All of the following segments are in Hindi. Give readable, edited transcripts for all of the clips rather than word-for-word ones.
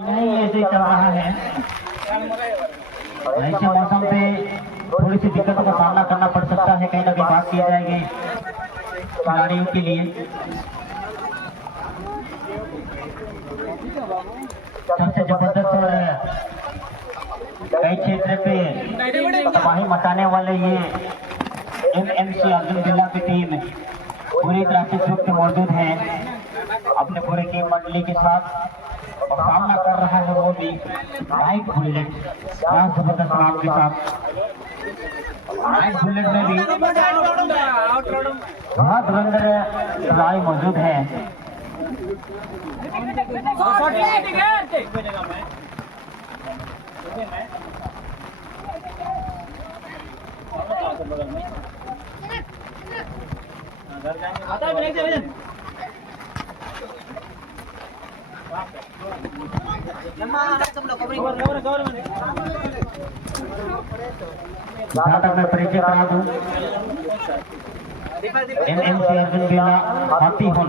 नहीं ऐसे ही चल रहा है। ऐसे मौसम पे थोड़ी सी दिक्कतों का सामना करना पड़ सकता है, कहीं ना कहीं बात किया जाएगी खिलाड़ियों के लिए। सबसे जबरदस्त कई क्षेत्र पे तबाही मचाने वाले ये एमएमसी अर्जुन बिल्ला की टीम पूरी तरह से चुस्त मौजूद है अपने पूरे टीम मंडली के साथ, और सामना कर रहा है वो भी नाइट बुलेट जबरदस्त नाम के साथ। नाइट बुलेट में भी बहुत धुरंधर खिलाड़ी मौजूद है। जहाँ तक मैं परिचय करा दूं, एमएमसी अर्जुन बिल्ला हाथी हुन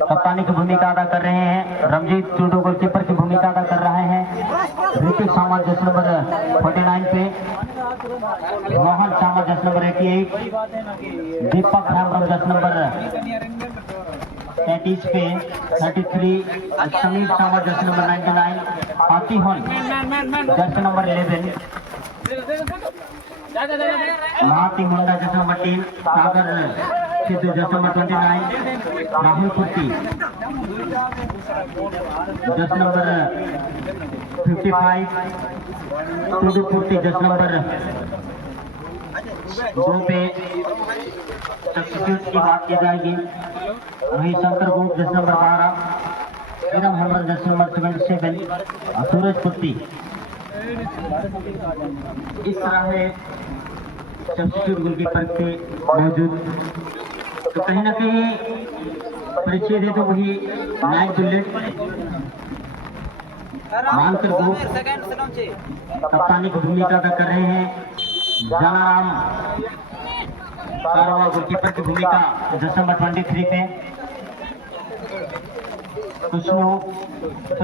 कप्तानी की भूमिका अदा कर रहे हैं। रमजीत टूडू गोलकीपर की भूमिका अदा कर रहे हैं। ऋतिक सामा जैसे नंबर 49 पे, मोहन सामा जैसे नंबर 88, दीपक हेम्ब्रम जैसे नंबर 33 पे 33, समीर सामा जैसे नंबर 99, हाथी हुन जैसे नंबर 11, महाती मुंडा जैसे नंबर 3, सागर सिद्धू जैसे नंबर 29, राहुल कुर्ती जैसे नंबर 55, टूडू कुर्ती जैसे नंबर 2 पे सब्स्टिट्यूट की बात की जाएगी। वही शंकर गुप्त जैसे नंबर 12, इरम हमर जैसे नंबर 77 और सूरज कुर्ती। इस तरह है सब्स्टिट्यूट गोलकीपर के मौजूद। तो कहीं ना कहीं परिचय दे तो वही नाइट बुलेट मानकर गुप्त कप्तानी की भूमिका अदा कर रहे हैं। जनाराम कारवा गोलकीपर की भूमिका जैसे नंबर 23 पे,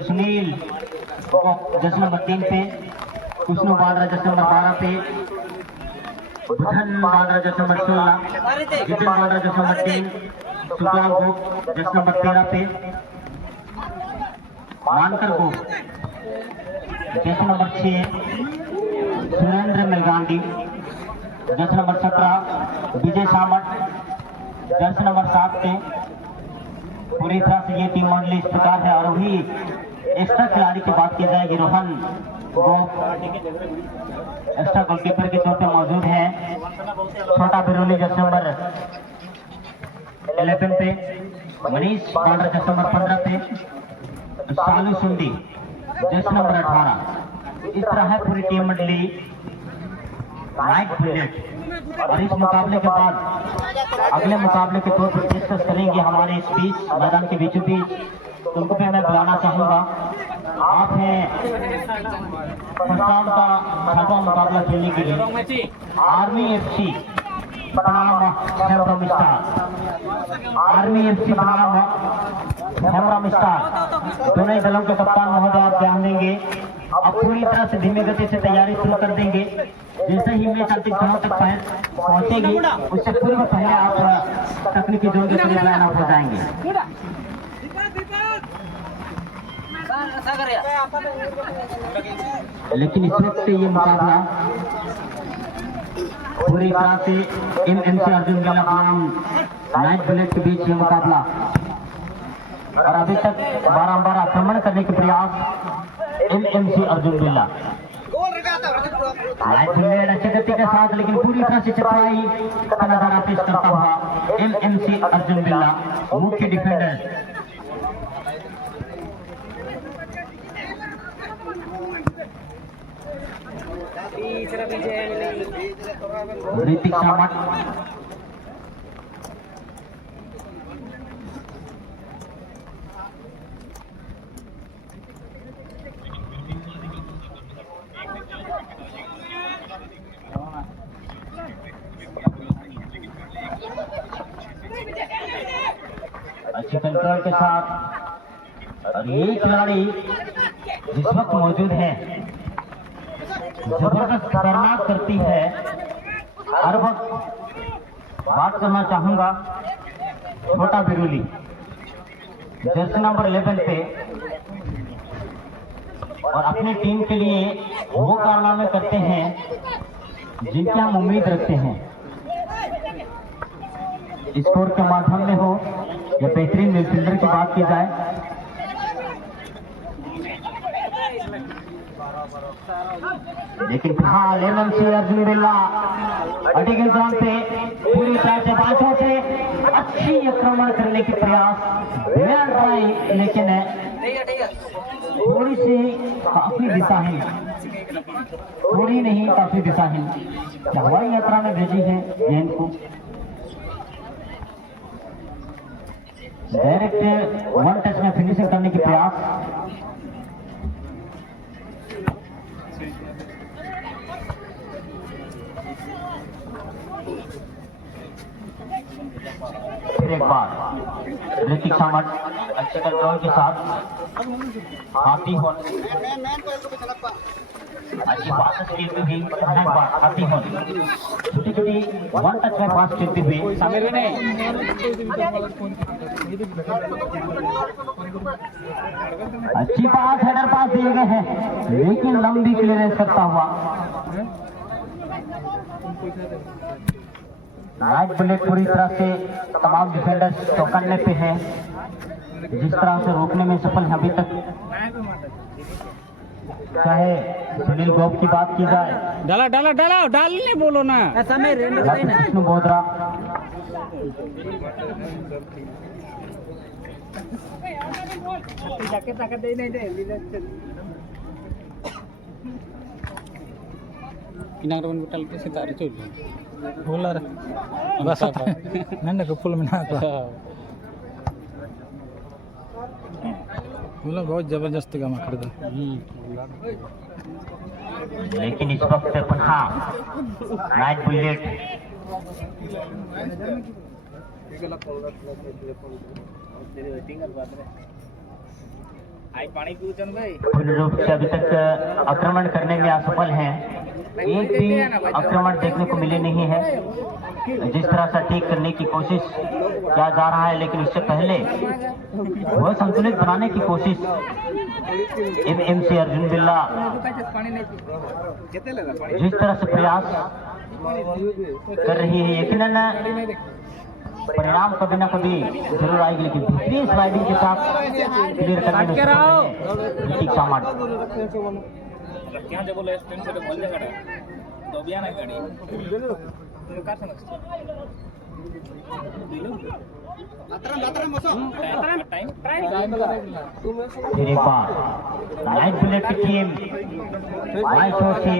सुनील जैसे नंबर 3 पे, कुष्णु बांद्रा जैसे नंबर 12 पे, बुधन बांद्रा जैसे नंबर 16, जितिन बांद्रा जैसे नंबर 3, सुकाल गुप्त जैसे नंबर 13 पे, मानकर गुप्त जैसे नंबर 6, सुरेंद्र मेलगांडी जैसे नंबर 17, विजय सामंत जैसे नंबर 7 पे। पूरी तरह से ये टीम मंडली इस प्रकार है। और वही एक्स्ट्रा खिलाड़ी की बात की जाएगी, रोहन एक्स्ट्रा गोलकीपर के तौर पर मौजूद है। छोटा बिरोली जैसे नंबर 11 पे, मनीष बांद्रा जैसे नंबर 15 पे, सालू सुंडी जैसे नंबर 18। इस तरह है पूरी टीम मंडली नाइट बुलेट। और इस मुकाबले के बाद अगले मुकाबले के तौर पर पेशकश करेंगे हमारे इस बीच मैदान के बीचों बीच। उनको भी मैं बुलाना चाहूंगा। आप हैं प्रस्ताव का 6वां मुकाबला खेलने के लिए आर्मी एफसी बनाम हेम्ब्रम स्टार। आर्मी एफसी बनाम हेम्ब्रम स्टार दोनों ही दलों के कप्तान महोदय आप ध्यान देंगे। अब पूरी तरह से धीमी गति से तैयारी शुरू कर देंगे। जैसे ही मैच अंतिम क्षणों तक पहुंचेगी उससे पूर्व पहले आप तकनीकी जोन के करीब लाइन आउट हो जाएंगे। लेकिन इस वक्त ये मुकाबला पूरी तरह से एमएमसी अर्जुन बिल्ला बनाम नाइट बुलेट के बीच ये मुकाबला, और अभी तक बारंबार आक्रमण करने के प्रयास एमएमसी अर्जुन बिल्ला। नाइट बुलेट अच्छी गति के साथ लेकिन पूरी तरह से चतुराई का नजारा पेश करता हुआ एमएमसी अर्जुन बिल्ला मुख्य डिफेंडर। ऋतिक सामंत अच्छे कंट्रोल के साथ और ये खिलाड़ी जिस वक्त मौजूद है जबरदस्त खतरनाक करती है। हर वक्त बात करना चाहूंगा छोटा बिरुली जर्सी नंबर 11 पे, और अपनी टीम के लिए वो कारनामे करते हैं जिनकी हम उम्मीद रखते हैं, स्कोर के माध्यम में हो या बेहतरीन मिडफील्डर की बात की जाए। लेकिन फिलहाल एमएमसी अर्जुन बिल्ला अटिकल जोन पे पूरी तरह से बातों से अच्छी आक्रमण करने की प्रयास बेहद ट्राई, लेकिन थोड़ी सी काफी दिशाहीन, थोड़ी नहीं काफी दिशाहीन हवाई यात्रा में भेजी है गेंद को। डायरेक्ट वन टच में फिनिशिंग करने की प्रयास। फिर एक बार ऋतिक सामंत अच्छे कंट्रोल के साथ हाथी हो अच्छी पास खेलती हुई, हाथी हो छोटी छोटी वन टच में पास खेलती हुई समीर ने अच्छी पास हेडर पास दिए गए हैं, लेकिन लंबी क्लियरेंस करता हुआ नाइट बुलेट पूरी तरह से तमाम डिफेंडर्स चौकन्ने पे है। जिस तरह से रोकने में सफल है अभी तक, चाहे सुनील गोप की बात की जाए, डाला डाला डाला डालने बोलो ना Vishnu Bodhra, inang butal ke sita racun bola basah nanda ke full mina ko बोला बहुत जबरदस्त काम कर दो। लेकिन इस वक्त पुनः नाइट बुलेट पूर्ण रूप से अभी तक आक्रमण करने में असफल हैं। एक भी आक्रमण देखने को मिले नहीं है। जिस तरह से ठीक करने की कोशिश किया जा रहा है, लेकिन इससे पहले वह संतुलित बनाने की कोशिश एमएमसी अर्जुन बिल्ला जिस तरह से प्रयास कर रही है, यकीनन परिणाम कभी ना कभी जरूर आएगी। लेकिन बेहतरीन स्लाइडिंग के साथ क्लियर करने में ऋतिक सामंत क्या जब बोले स्टैंड से बोल जा गाड़ी तो बिया ना गाड़ी तो का समझ टाइम फिर एक बार नाइट बुलेट की टीम वाइट शॉट से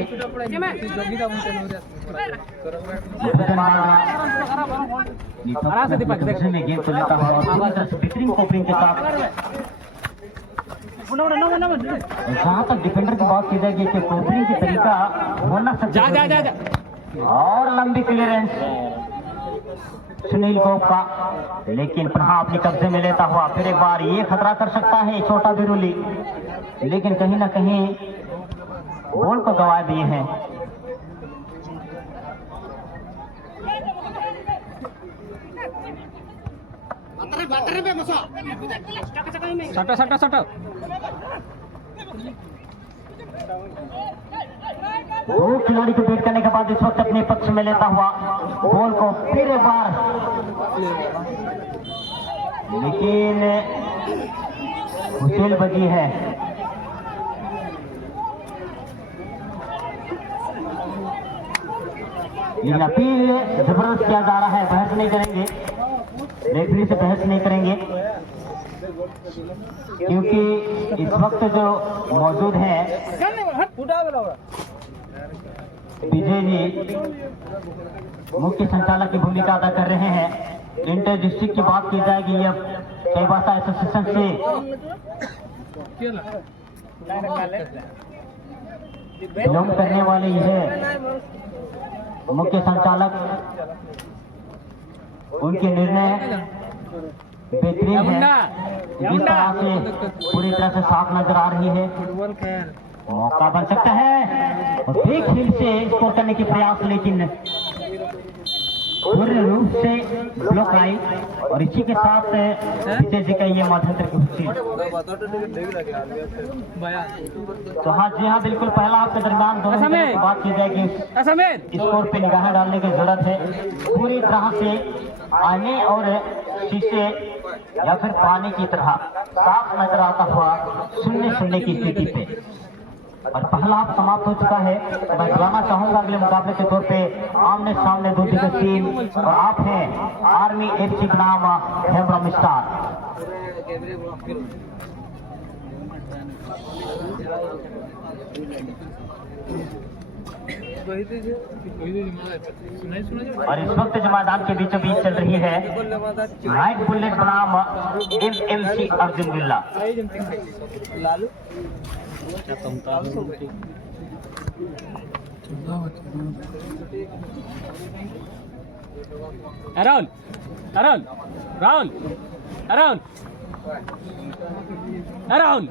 में गेम को लेता हुआ बेहतरीन कोपरिंग के साथ। जहाँ तक डिफेंडर की बात की जाएगी कि कोपरिंग की तरीका होना सकता और लंबी क्लियरेंस सुनील गोप का, लेकिन पुनः अपने कब्जे में लेता हुआ फिर एक बार ये खतरा कर सकता है छोटा बिरुली, लेकिन कहीं ना कहीं बॉल को गंवा दिए हैं। सटा सटा सटा दो खिलाड़ी को बेट करने के बाद इस वक्त अपने पक्ष में लेता हुआ बॉल को फिर एक बार, लेकिन हुसेल बजी है। लेकिन अपील जबरदस्त किया जा रहा है, बहस नहीं करेंगे, रेफरी से बहस नहीं करेंगे, क्योंकि इस वक्त जो मौजूद है विजय जी मुख्य संचालक की भूमिका अदा कर रहे हैं। इंटर डिस्ट्रिक्ट की बात की जाएगी, अब कैबासा एसोसिएशन से बिलोंग करने वाले यह मुख्य संचालक, उनके निर्णय बेहतरीन है, जिस तरह से पूरी तरह से साफ नजर आ रही है। फुटबॉल खेल मौका बन सकता है और एक हिल से स्कोर करने की प्रयास, लेकिन पूर्ण रूप से ब्लॉक आई और इसी के साथ विजय जी का ये मध्यंतर की खुशी। तो हाँ जी हाँ, बिल्कुल पहला हाफ के दरमियान दोनों की बात की जाएगी, स्कोर पे निगाहें डालने की जरूरत है। पूरी तरह से आने और शीशे या फिर पानी की तरह साफ नजर आता हुआ शून्य की स्थिति पे, और पहला हाफ समाप्त हो चुका है। मैं बताना चाहूंगा अगले मुकाबले के तौर पे आमने सामने दो दिग्गज टीम, और आप हैं आर्मी FC बनाम हेम्ब्रम स्टार। और इस वक्त जो मैदान के बीचों बीच चल रही है नाइट बुलेट बनाम MMC अर्जुन बिल्ला। राहुल राहुल राहुल राहुल राहुल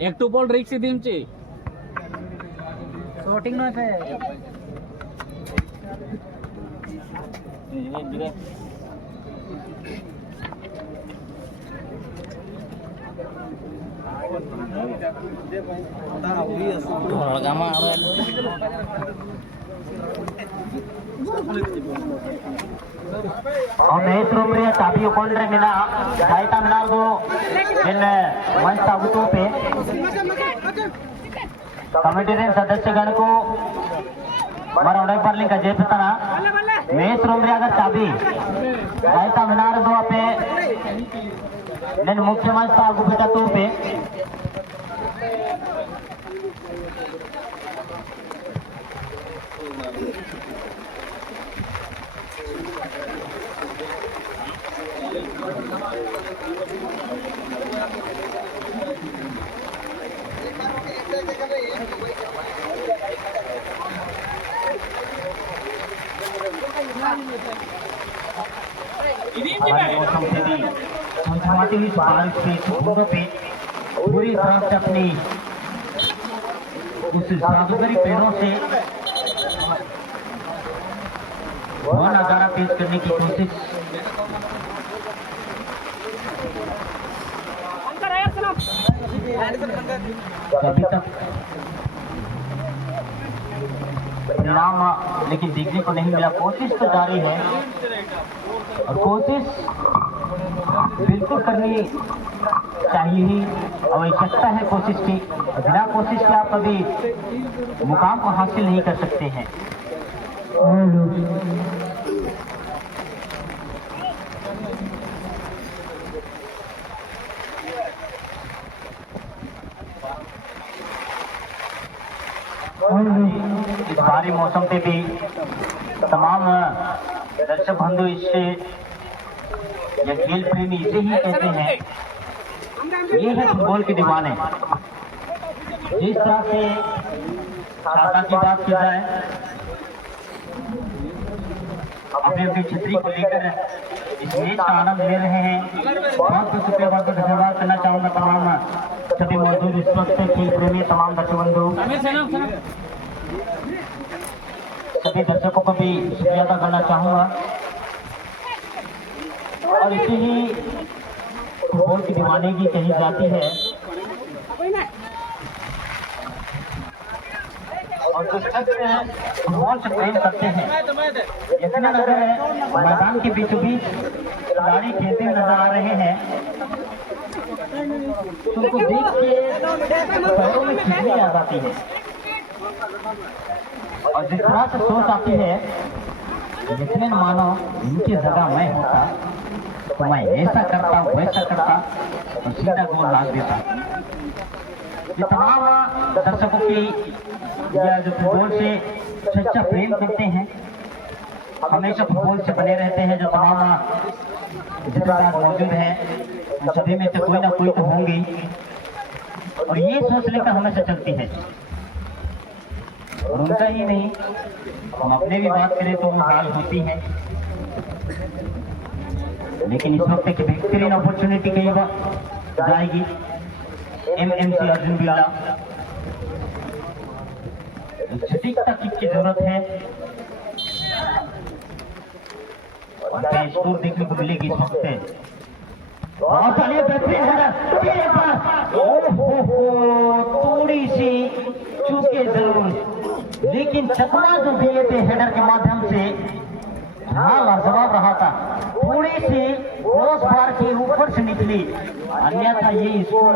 एक टू बॉल रिक्स दिमची शॉटिंग ना है Omesh Rumria tapi kontre mina Gaita Minardo in मंच साबुतों पे कमेटी के सदस्यगण को मरोड़े पर लिंक अजय पितना महेश रुमरिया का चाबी गायता मिनार्दो पे मुख्य मंच साबुता तो पे पूरी तरह से अपनी उस जादूगरी पैरों से वह नजारा पेश करने की कोशिश अभी तक परिणाम लेकिन देखने को नहीं मिला। कोशिश तो जारी है और कोशिश बिल्कुल करनी चाहिए ही, आवश्यकता है कोशिश की। बिना कोशिश के आप कभी मुकाम को हासिल नहीं कर सकते हैं। इस भारी मौसम पे भी तमाम दर्शक बंधु इससे या खेल प्रेमी इसे ही कहते हैं, ये है फुटबॉल के दीवाने। जिस तरह से सादा की बात की जाए, अपने अपनी छतरी को लेकर इस मैच का आनंद ले रहे हैं। बहुत बहुत शुक्रिया, बहुत बहुत धन्यवाद करना चाहूंगा तमाम सभी मौजूद इस वक्त खेल प्रेमी तमाम दर्शक बंधु, सभी दर्शकों को भी शुक्रिया अदा करना चाहूंगा। और इसी ही फुटबॉल की दीवानगी कही जाती है। और जो शख्स फुटबॉल से प्रेम करते हैं, यकीनन अगर मैदान के बीचों बीच खिलाड़ी खेलते हुए नजर आ रहे हैं तो उनको देख के पैरों में खुशी आ जाती है और जिस तरह से सोच आती है, यकीनन मानो इनकी जगह मैं होता तो मैं ऐसा करता वैसा करता और सीधा गोल लाग देता। ये तमाम दर्शकों की या जो फुटबॉल से सच्चा प्रेम करते हैं, हमेशा फुटबॉल से बने रहते हैं, जो तमाम जिम्मेदार मौजूद हैं, उन सभी में से कोई ना कोई तो होंगे और ये सोच लेकर हमेशा चलती है। और उनका ही नहीं, हम अपने भी बात करें तो वो हाल होती है। लेकिन इस वक्त एक बेहतरीन अपॉर्चुनिटी कहीं जाएगी एमएमसी अर्जुन बिरला। सटीक किक की जरूरत है और स्कोर देखने को मिलेगी इस वक्त। बहुत सारी बेहतरीन थोड़ी सी चूके जरूर, लेकिन चकमा जो दिए थे हेडर के माध्यम से लाजवाब रहा था। थोड़ी सी क्रॉस बार के ऊपर से निकली, अन्यथा ये स्कोर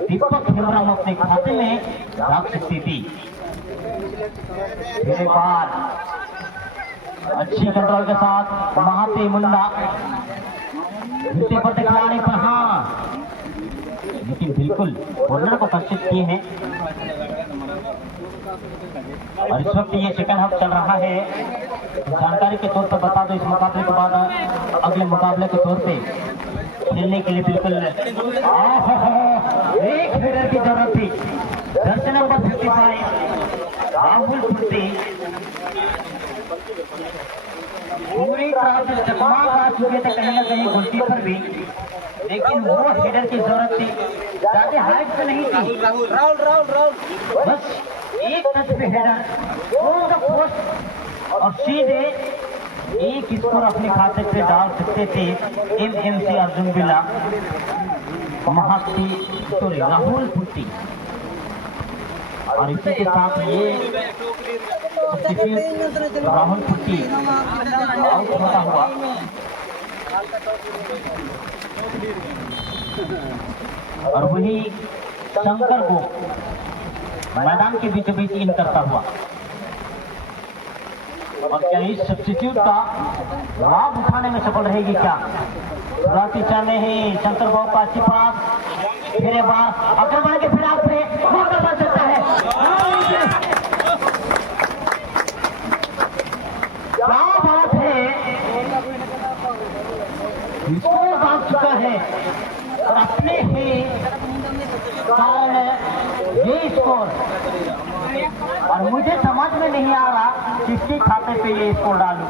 दीपक हेम्ब्रम अपने खाते में रख सकती थी। फिर बार अच्छी कंट्रोल के साथ महाते मुंडा पर खिलाड़ी पर, हाँ लेकिन बिल्कुल कॉर्नर को कंसिड किए हैं। और इस वक्त ये सेकंड हाफ चल रहा है। जानकारी के तौर पर बता दो, इस मुकाबले के बाद अगले मुकाबले के तौर पे खेलने के लिए बिल्कुल एक हेडर की जरूरत थी। दर्शन नंबर 55 राहुल फुर्ती पूरी तरह से चकमा आ चुके थे कहीं ना कहीं गोलकीपर भी, लेकिन वो हेडर की जरूरत थी। ज्यादा हाइट पे नहीं थी, बस एक टच पे हेडर पोस्ट और सीधे एक स्कोर अपने खाते पे डाल सकते थे एमएमसी अर्जुन बिरला राहुल फुर्ती। और इसी के साथ ये राहुल फुर्ती आउट होता हुआ और वही शंकर को मैदान के बीचों बीच इन करता हुआ। और क्या इस सब्स्टिट्यूट का लाभ उठाने में सफल रहेगी क्या? शुरुआती चरण ही शंकर बाबू का अच्छी पास, फिर एक बार अग्रवाल के फिर आप मौका बन सकता है। क्या बात है, स्कोर भाग चुका है और अपने ही कारण ये स्कोर, और मुझे समझ में नहीं आ रहा किसके खाते पे ये स्कोर डालूं,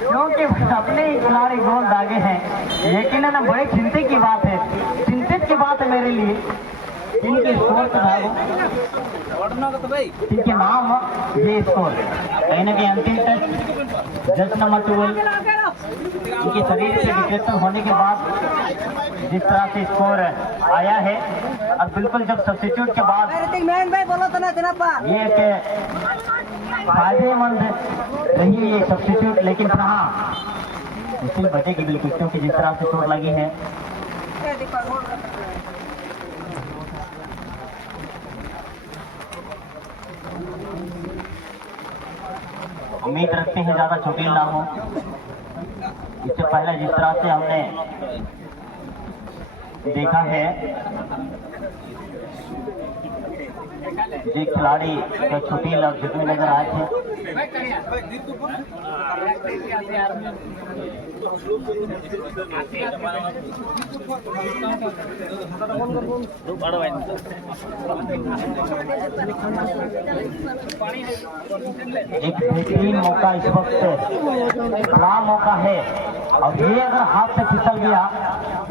क्योंकि अपने ही खिलाड़ी गोल दागे हैं। यकीनन बड़े चिंता की बात है, चिंतित की बात है मेरे लिए इनके स्कोर के इनके नाम ये स्कोर कहीं ना कहीं अंतिम टच जस्ट नंबर 12 इनके शरीर से डिप्रेशन होने के बाद जिस तरह से स्कोर आया है। और बिल्कुल जब सब्स्टिट्यूट के बाद ये एक फायदेमंद रही ये सब्स्टिट्यूट, लेकिन हाँ मुश्किल बचेगी बिल्कुल, क्योंकि जिस तरह से चोट लगी है। उम्मीद रखते हैं ज्यादा चोटिल ना हो। इससे पहले जिस तरह से हमने देखा है ये खिलाड़ी जो चोटिल और जितने नजर आए थे, एक बेहतरीन मौका इस वक्त बड़ा मौका है, और ये अगर हाथ से फिसल गया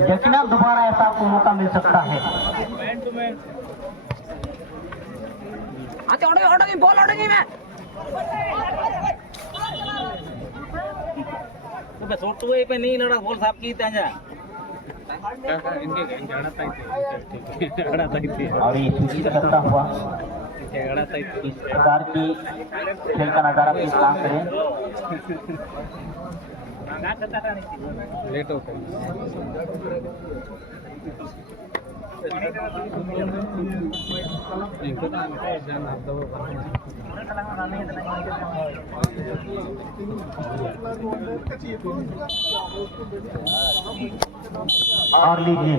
यकीनन दोबारा ऐसा आपको मौका मिल सकता है। बॉल उड़ेगी मैं तो शॉट तो पे नहीं लड़ा, बॉल साफ की ताजा और ये सूचित करता हुआ इस प्रकार की खेल का नजारा पेश ना करें। लेट होता और लीजिए